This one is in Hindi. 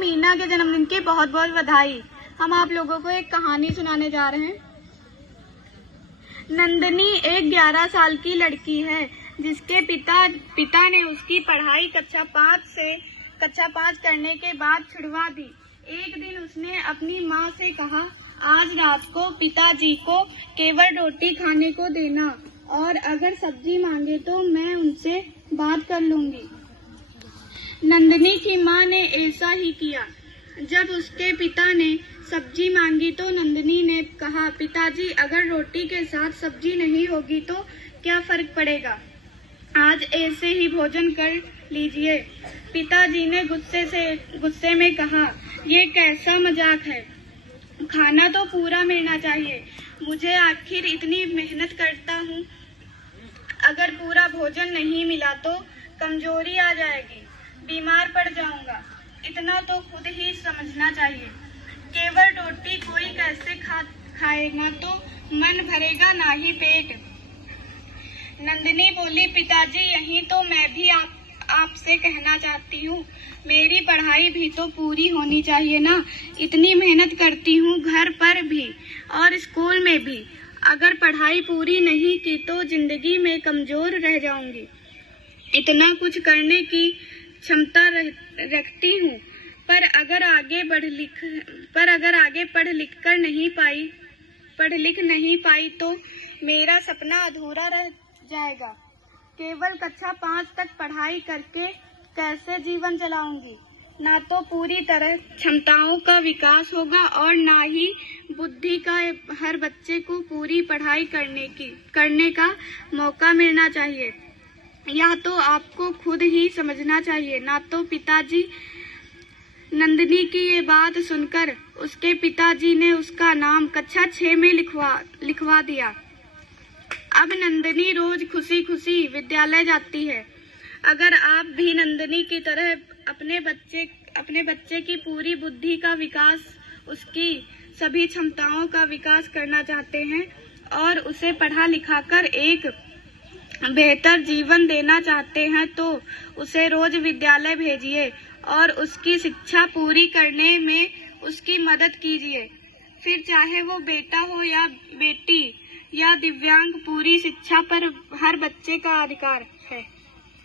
मीना के जन्मदिन की बहुत बहुत बधाई। हम आप लोगों को एक कहानी सुनाने जा रहे हैं। नंदनी एक 11 साल की लड़की है जिसके पिता ने उसकी पढ़ाई कक्षा 5 करने के बाद छुड़वा दी। एक दिन उसने अपनी माँ से कहा, आज रात को पिताजी को केवल रोटी खाने को देना और अगर सब्जी मांगे तो मैं उनसे बात कर लूंगी। नंदनी की माँ ने ऐसा ही किया। जब उसके पिता ने सब्जी मांगी तो नंदनी ने कहा, पिताजी अगर रोटी के साथ सब्जी नहीं होगी तो क्या फर्क पड़ेगा, आज ऐसे ही भोजन कर लीजिए। पिताजी ने गुस्से में कहा, ये कैसा मजाक है, खाना तो पूरा मिलना चाहिए। मुझे आखिर इतनी मेहनत करता हूँ, अगर पूरा भोजन नहीं मिला तो कमजोरी आ जाएगी, बीमार पड़ जाऊंगा। इतना तो खुद ही समझना चाहिए। केवल रोटी कोई कैसे खाएगा तो मन भरेगा ना ही पेट। नंदनी बोली, पिताजी यही तो मैं भी आपसे कहना चाहती हूँ, मेरी पढ़ाई भी तो पूरी होनी चाहिए ना। इतनी मेहनत करती हूँ घर पर भी और स्कूल में भी, अगर पढ़ाई पूरी नहीं की तो जिंदगी में कमजोर रह जाऊंगी। इतना कुछ करने की क्षमता रखती हूँ, पर अगर आगे पढ़ लिख नहीं पाई तो मेरा सपना अधूरा रह जाएगा। केवल कक्षा 5 तक पढ़ाई करके कैसे जीवन चलाऊंगी, ना तो पूरी तरह क्षमताओं का विकास होगा और ना ही बुद्धि का। हर बच्चे को पूरी पढ़ाई करने का मौका मिलना चाहिए, यह तो आपको खुद ही समझना चाहिए, ना तो पिताजी। नंदनी की ये बात सुनकर उसके पिताजी ने उसका नाम कक्षा 6 में लिखवा दिया। अब नंदनी रोज खुशी खुशी विद्यालय जाती है। अगर आप भी नंदनी की तरह अपने बच्चे की पूरी बुद्धि का विकास, उसकी सभी क्षमताओं का विकास करना चाहते हैं और उसे पढ़ा लिखा कर एक बेहतर जीवन देना चाहते हैं तो उसे रोज विद्यालय भेजिए और उसकी शिक्षा पूरी करने में उसकी मदद कीजिए। फिर चाहे वो बेटा हो या बेटी या दिव्यांग, पूरी शिक्षा पर हर बच्चे का अधिकार।